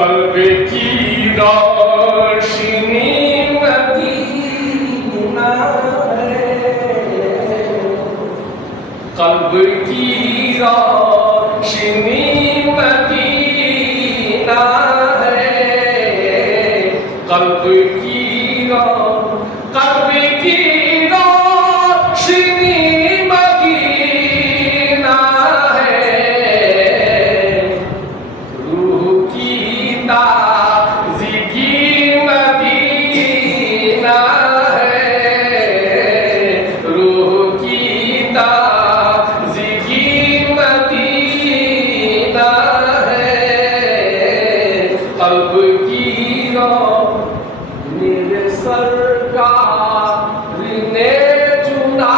कल्ब की रोशनी मदीना है, कल्ब की रोशनी मदीना है, कल्ब की रोशनी मदीना है, रूह की ताज़गी मदीना है, रूह की ताज़गी मदीना है, कल्ब की मेरे सरकार ने चुना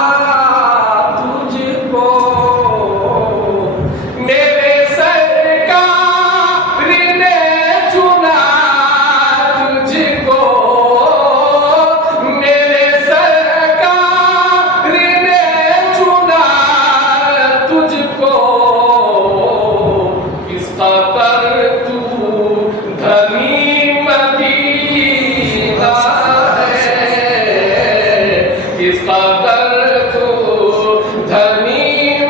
तुझको, मेरे सरकार ने चुना तुझको, मेरे सरकार ने चुना तुझको, किस कदर तू धनी किस कदर तू धनी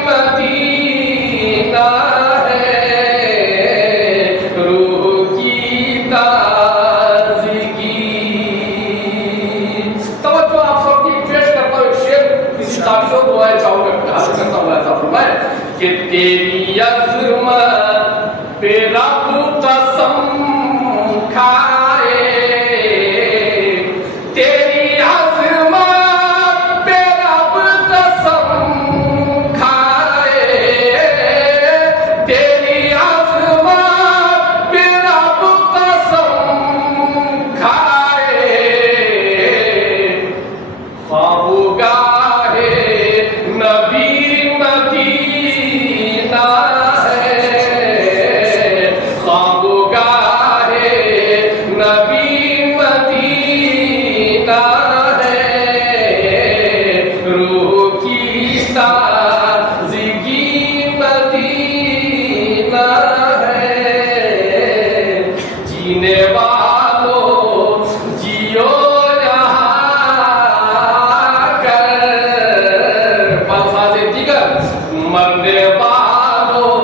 मदीना है, रूह की ताज़गी। तवज्जो आप सबकी पेश करता हूँ शेर किसी तारीखों को आए चाहूँगा हासिल करता हूँ ऐसा फरमाए कि तेरी अज़मत पे रब कसम खाए, तेरी जीने वालों जियो यहाँ कर, अल्फाज़ दीगर मरने वालों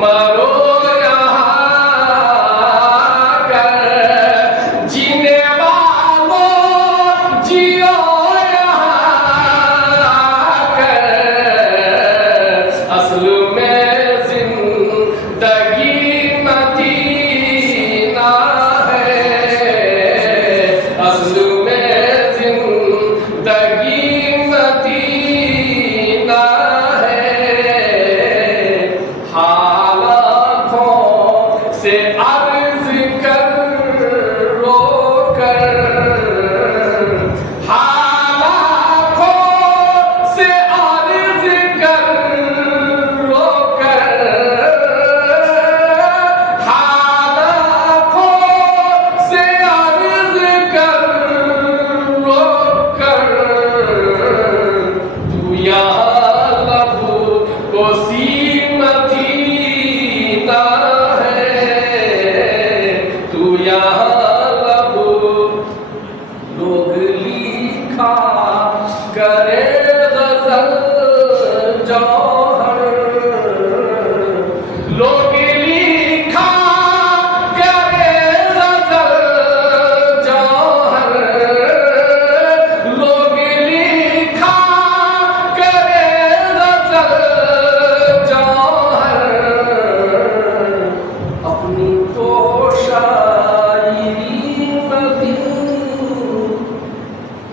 मरो यहाँ कर, जीने वालों जियो यहाँ कर, असल में जिंदगी से अर्ज़ कर रो कर, हालातों से अर्ज़ कर रो कर, हालातों से अर्ज़ कर रो कर, तू यहाँ लब को सीमती लोग लिखा करे गज़ल जौहर, लोग लिखा करे गज़ल जौहर, लोग लिखा करे गज़ल जौहर, अपनी तोशा